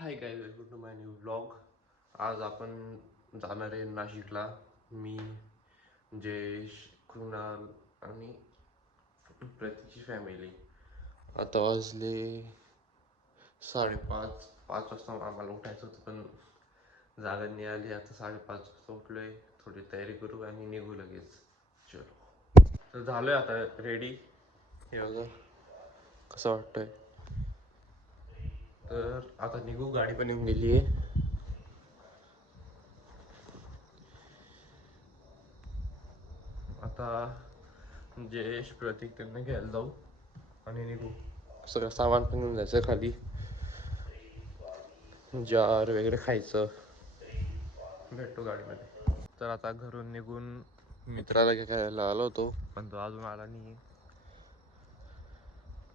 High guys, welcome to my new blog. आज आपण जाणार आहे नाशिकला. मी, जयेश, कृणाल आणि प्रतीची फॅमिली. आता वाजले 5:30. 5 वाजता आम्हाला उठायचं होतं पण जागा नाही आली. आता 5:30 वाजता उठलोय. थोडी तयारी करू आणि निघू लगेच. चलो, तर झालोय आता रेडी. हे बघा कसं वाटतंय. तर आता निघू. गाडी पण येऊन गेली आहे. आता जयेश, प्रतीक त्यांना घ्यायला जाऊ आणि निघू. सगळं सामान पण घेऊन जायचं खाली. जार वगैरे खायचं. भेटतो गाडीमध्ये. तर आता घरून निघून मित्राला घ्यायला आलो होतो पण तो अजून आला नाही.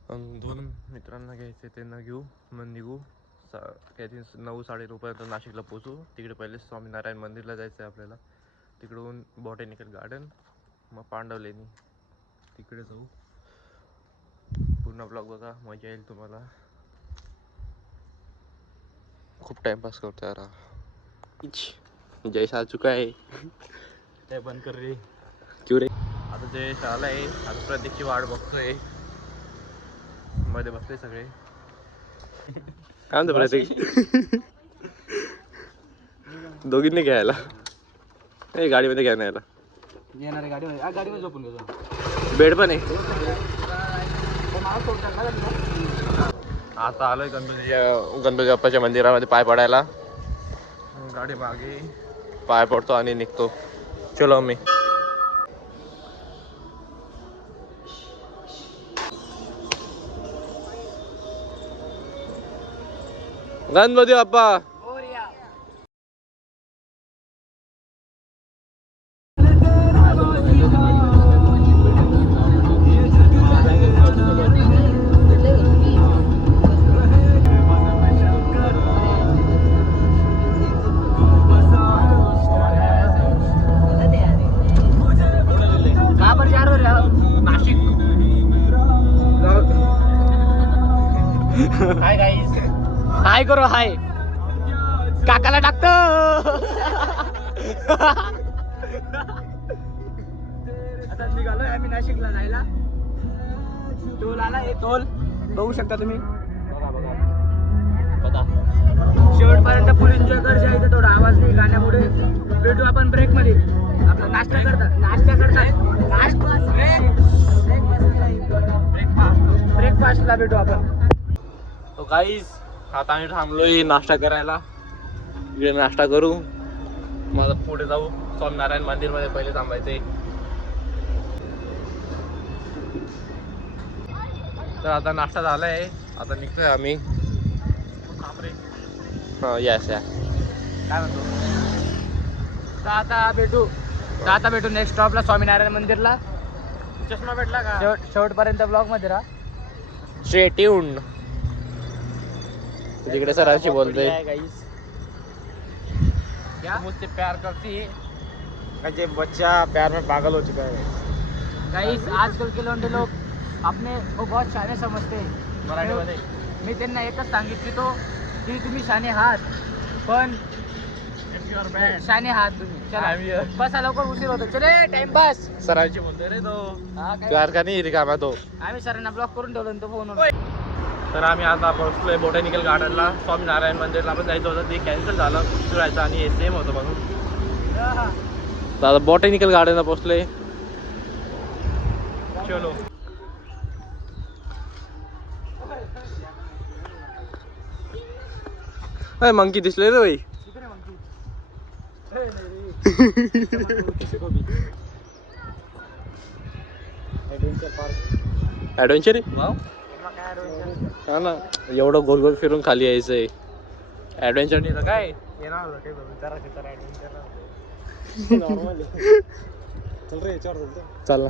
2 मित्रांना घ्यायचे, त्यांना घेऊ मग निघू. काहीतरी 9-9:30 पर्यंत नाशिकला पोचू. तिकडे पहिले स्वामीनारायण मंदिरला जायचं आहे आपल्याला. तिकडून बॉटॅनिकल गार्डन, मग पांडवलेनी, तिकडे जाऊ. पूर्ण ब्लॉग बघा, मजा येईल तुम्हाला. खूप टाइमपास करतो यार. जयेश आ चुका है. ते बंद कर रे. क्यों रे. आता जयेश आलाय. आता प्रतीकची वाट बघतोय. मध्ये बसले सगळे. काय म्हणतो प्रतीक. दोघींनी घ्यायला गाडीमध्ये घ्या न्यायला. येणार गाडीमध्ये गाडीमध्ये झोपून घेतो. बेड पण आहे. आता आलोय गणपती बाप्पाच्या मंदिरामध्ये पाय पडायला. गाडी मागे, पाय पडतो आणि निघतो. चलो मी. गणपती बाप्पा. नाशिक. Hi guys. हाय करो हाय. काकाला टाकतो. आता निघालोय आम्ही नाशिकला जायला. टोल आला. हे टोल बघू शकता तुम्ही. शेवटपर्यंत फुल एन्जॉय करायचं आहे. थोडा आवाज नाही गाण्यामुळे. भेटू आपण ब्रेक मध्ये. आपला नाश्ता करता ब्रेकफास्टला भेटू आपण. तो गाईज, आता आम्ही थांबलोय नाश्ता करायला. इकडे नाश्ता करू, मला पुढे जाऊ. स्वामीनारायण मंदिर मध्ये पहिले थांबायचे. तर आता नाश्ता झालाय. आता निघतोय आम्ही. हा यस या काय म्हणतो. तर आता भेटू नेक्स्ट स्टॉपला स्वामीनारायण मंदिरला. चष्मा भेटला का. शेवटपर्यंत ब्लॉग मध्ये राहा. Stay tuned. तिकडे सरांशी बोलतोय. क्या मुझसे प्यार करती है. जे बच्चा प्यार में पागल हो चुका है. गाइस, आजकल के लौंडे लोग अपने को बहुत शाने समजते हैं. मराठीमध्ये मी त्यांना एकच सांगितलं की तुम्ही शाने आहात, पण शाने आहात तुम्ही. चला बसा, लवकर उशीर होतो. चले टाइमपास. सरांशी बोलतोय रे तो. हा काय? प्यार का नाही रिकामा तो. आम्ही सरांना ब्लॉक करून ठेवलं तो फोन. तर आम्ही आता पोहोचलोय बॉटॅनिकल गार्डनला. स्वामीनारायण मंदिरला पण जायचं होतं, ते कॅन्सल झालं. फिरायचं आणि हे सेम होतं म्हणून. तर आता बॉटॅनिकल गार्डनला पोहोचलोय. चलो. मंकी दिसले रे भाई. ऍडव्हेंचर हा ना, एवढं गोल गोल फिरून खाली यायचंय. ऍडव्हेंचर नाही तर काय. चल ना,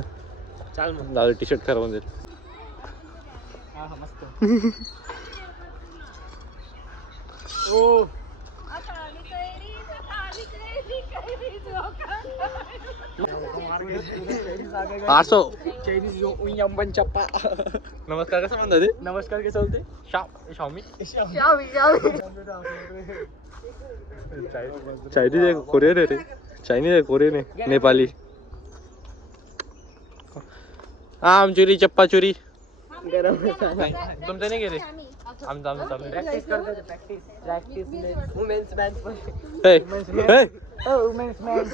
चाल मग. जाऊ. टी शर्ट खराब होईल. मस्त. ओ 800 चप्पा. नमस्कार कसं म्हणतात ते नमस्कार कसं होते? शाओमी चायनीज आहे कोरियन आहे रे चायनीज आहे कोरियन आहे नेपाली आम चुरी चप्पा चुरी तुमचं नाही गेले आमचं चालू प्रॅक्टिस करतो practice women's match women's man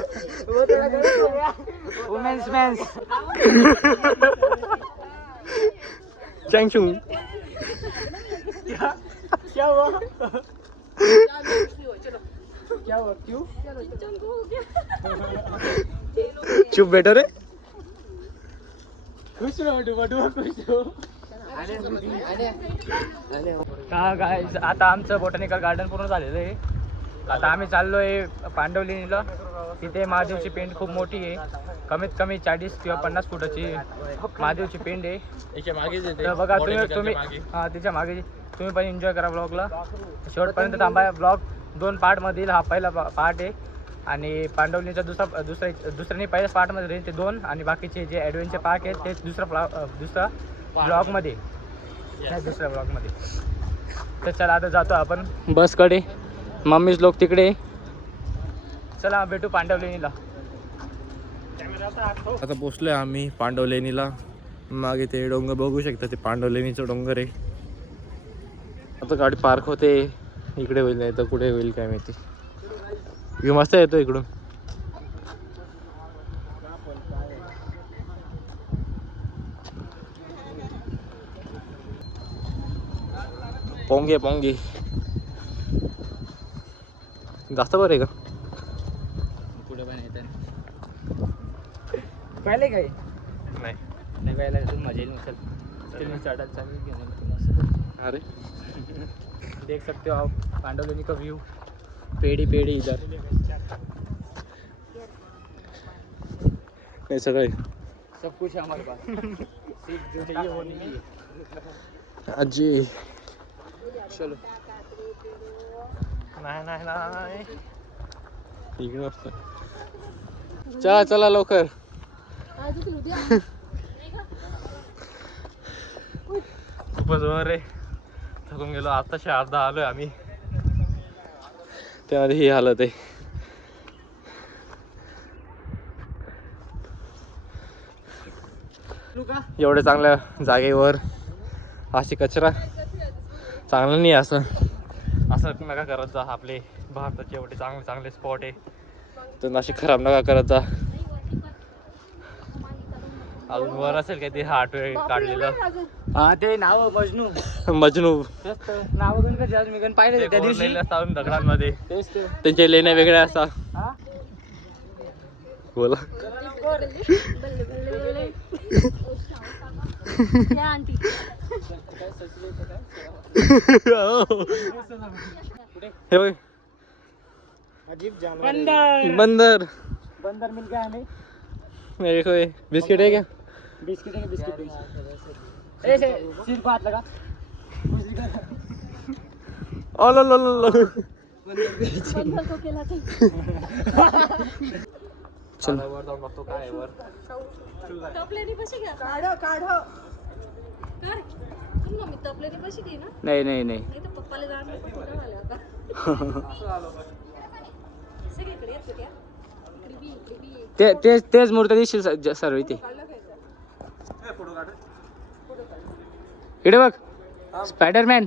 women's man चँगचुंग क्या हुआ क्या हुआ क्यों चुप बेटर है खुश रहो खुश हो. का गाईज आता आमचं बॉटॅनिकल गार्डन पूर्ण झालेलं आहे. आता आम्ही चाललोय पांडवलेणीला. तिथे महादेवची पेंड खूप मोठी आहे. कमीत कमी 40 किंवा 50 फुटाची महादेवची पेंड आहे. तर बघा तुम्ही हां तिच्या मागे तुम्ही पण एन्जॉय करा ब्लॉगला शेवटपर्यंत थांबा. ब्लॉग 2 पार्टमधील हा पहिला पार्ट आहे आणि पांडवलीचा दुसऱ्याने पहिल्याच पार्टमध्ये राहील ते 2 आणि बाकीचे जे ॲडव्हेंचर पार्क आहेत ते दुसरा ब्लॉगमध्ये दुसऱ्या ब्लॉगमध्ये. तर चला आता जातो आपण बसकडे. मम्मीच लोक तिकडे. चला भेटू पांडवलेणीला. आता पोचलोय आम्ही पांडवलेणीला. मागे ते डोंगर बघू शकता ते पांडवलेणीचं डोंगर आहे. आता गाडी पार्क होते इकडे होईल नाही तर कुठे होईल काय माहिती. व्ह्यू मस्त येतो इकडून. पोंगे पोंगे जास्त बरं आहे का पुढे पण येतं पाहिले काय नाही पाहिलं तुम्ही मजा येईल नसेल चढायला चालू घेऊन अरे देख सकते हो आप पांडवलेनी का व्यू. पेड़ी पेड़ी इधर हे सगळे सब कुछ है हमारे पास. सीट जो चाहिए वो नहीं है. आजी चलो नाही इकडे मस्त. चला चला लवकर. खूपच वर रे थकून गेलो. आताशी अर्धा आलोय आम्ही त्यामध्ये ही हालत आहे. एवढ्या चांगल्या जागेवर अशी कचरा चांगलं नाही. असं नका करत जा. आपले भारताचे एवढे चांगले चांगले स्पॉट आहे तर नाशिक खराब नका करत जा. अजून वर असेल काय ते आठवे काढलेलं हा ते नाव मजनू मजनू नाव गण कधी मी गण पाहिले त्या दिवशी असतात दगडांमध्ये. तेच ते. त्यांच्या लेण्या वेगळ्या असतात. हा बोला हे बघ अजीब जानवर. बंदर बंदर मिल गया हमें. मेरे को बिस्किट है क्या बिस्किट है बिस्किट. ऐसे सिर को हाथ लगा. ओ लो लो लो लो. बंदर को केला ते. चल वर जाऊन बघतो काय आहे वर. तपलेनी बशी घ्या. काढ तुम मम्मी तपलेनी बशी घे ना. नाही नाही नाही नाही तर पप्पाला जाणं पण थोडं झालं आता. सगळीकडे येत होत्या. इकडे बी. तेच मूर्ती दिसतील सर्व इथे. इकडे बघ स्पायडरमॅन.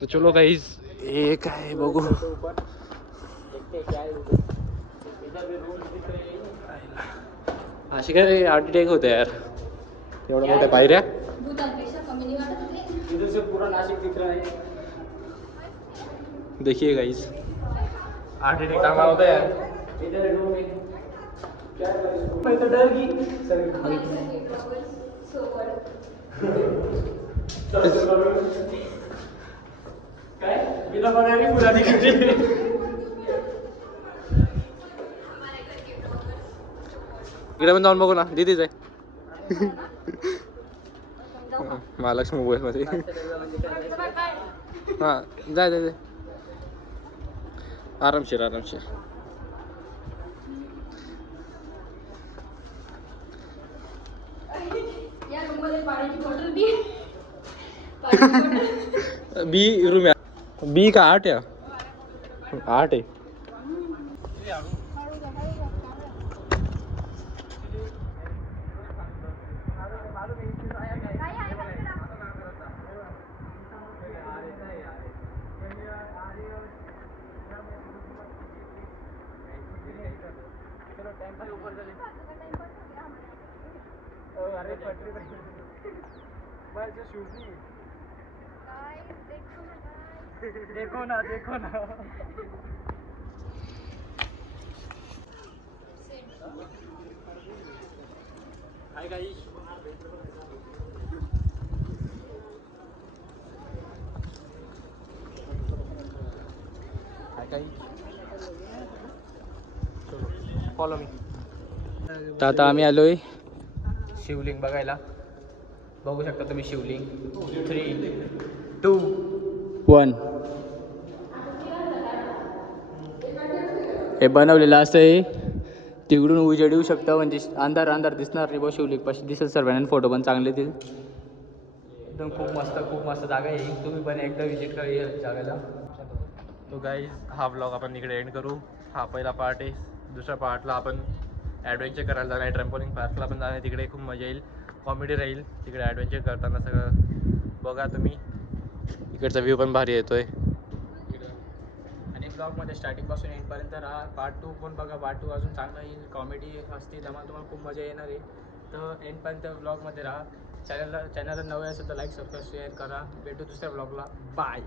तो चलो गाइस ये काय बघू. अशी काय हार्ट अटॅक होते यार एवढ्या मोठ्या पायऱ्या. भूतालपेक्षा कमी नाही वाटत होते. इधर से पूरा नासिक दिख रहा है. देखिए गाइस हार्ट अटॅक चांगला होता यार. इधर रूम में क्या करें. मैं तो डर गई सर. काय बिना बनाने पूरा दिखते. इकडे पण जाऊन बघू ना दीदीच आहे. महालक्ष्मी मोबाईल मध्ये. हा जाय जाय आरामशीर आरामशीर. या रूममध्ये पाण्याची बॉटल बी पाण्याची बॉटल. बी रूम बी का 8 आहे? 8 आहे. देखो ना देखो ना. Hi guys. Follow me. तर आता आम्ही आलोय शिवलिंग बघायला. बघू शकता तुम्ही शिवलिंग. 3, 2, 1. हे बनवलेलं असं आहे. तिकडून उजेड येऊ शकतं म्हणजे अंधार अंधार दिसणार नाही. बघ शिवलिंग पाशी दिसेल सर्वांना. फोटो पण चांगले येतील. एकदम खूप मस्त जागा आहे. तुम्ही पण एकदा विजिट करा या जागेला. तो गाईज हा ब्लॉग आपण इकडे एंड करू. हा पहिला पार्ट आहे. दुसऱ्या पार्टला आपण ॲडव्हेंचर करायला जाणार आहे. ट्रॅम्पोलिंग पार्कला पण जाणार आहे. तिकडे खूप मजा येईल. कॉमेडी राहील तिकडे ॲडव्हेंचर करताना सगळं बघा तुम्ही. इकडचा व्ह्यू पण भारी येतोय. आणि ब्लॉगमध्ये स्टार्टिंगपासून एंडपर्यंत राहा. पार्ट 2 पण बघा. पार्ट 2 अजून चांगला येईल. कॉमेडी असतील त्यामुळे तुम्हाला खूप मजा येणार आहे. तर एंडपर्यंत ब्लॉगमध्ये राहा. चॅनलला नवे असेल तर लाईक सबस्क्राईब शेअर करा. भेटू दुसऱ्या ब्लॉगला. बाय.